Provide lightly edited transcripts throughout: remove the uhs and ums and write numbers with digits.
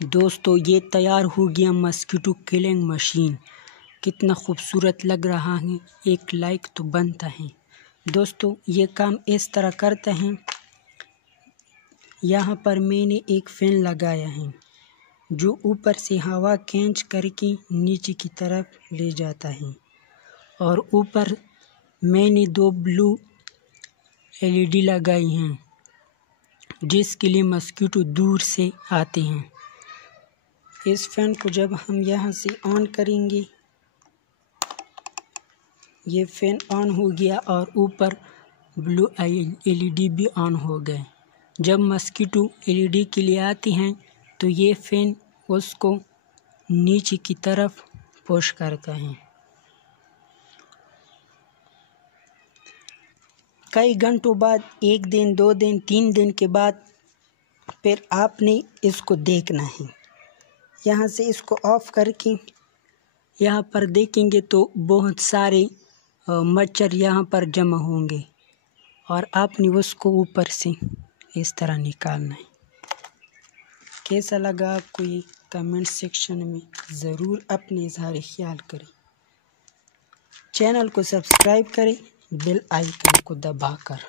दोस्तों ये तैयार हो गया मस्कीटो किलिंग मशीन। कितना खूबसूरत लग रहा है, एक लाइक तो बनता है। दोस्तों ये काम इस तरह करते हैं। यहाँ पर मैंने एक फ़ैन लगाया है जो ऊपर से हवा खींच करके नीचे की तरफ ले जाता है, और ऊपर मैंने 2 ब्लू LED लगाई हैं जिसके लिए मस्कीटो दूर से आते हैं। इस फैन को जब हम यहाँ से ऑन करेंगे, ये फैन ऑन हो गया और ऊपर ब्लू LED भी ऑन हो गए। जब मस्कीटो LED के लिए आती हैं तो ये फैन उसको नीचे की तरफ पुश करता है। कई घंटों बाद, 1 दिन 2 दिन 3 दिन के बाद फिर आपने इसको देखना है। यहाँ से इसको ऑफ करके यहाँ पर देखेंगे तो बहुत सारे मच्छर यहाँ पर जमा होंगे और आपने उसको ऊपर से इस तरह निकालना है। कैसा लगा आपको ये कमेंट सेक्शन में ज़रूर अपने इज़हार ख्याल करें। चैनल को सब्सक्राइब करें बेल आइकन को दबाकर।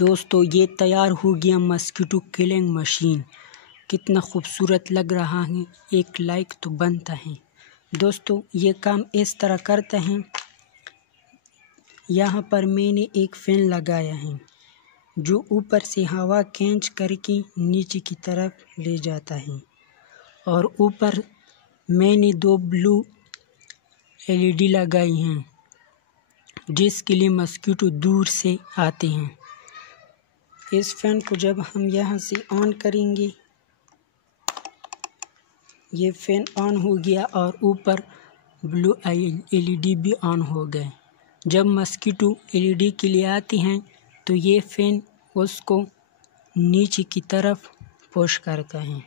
दोस्तों ये तैयार हो गया मस्कीटो किलिंग मशीन। कितना खूबसूरत लग रहा है, एक लाइक तो बनता है। दोस्तों ये काम इस तरह करते हैं, यहाँ पर मैंने एक फैन लगाया है जो ऊपर से हवा खींच करके नीचे की तरफ ले जाता है, और ऊपर मैंने 2 ब्लू LED लगाई हैं जिसके लिए मस्कीटो दूर से आते हैं। इस फैन को जब हम यहाँ से ऑन करेंगे, ये फैन ऑन हो गया और ऊपर ब्लू LED भी ऑन हो गए। जब मस्कीटो LED के लिए आती हैं तो ये फैन उसको नीचे की तरफ पुश करता है।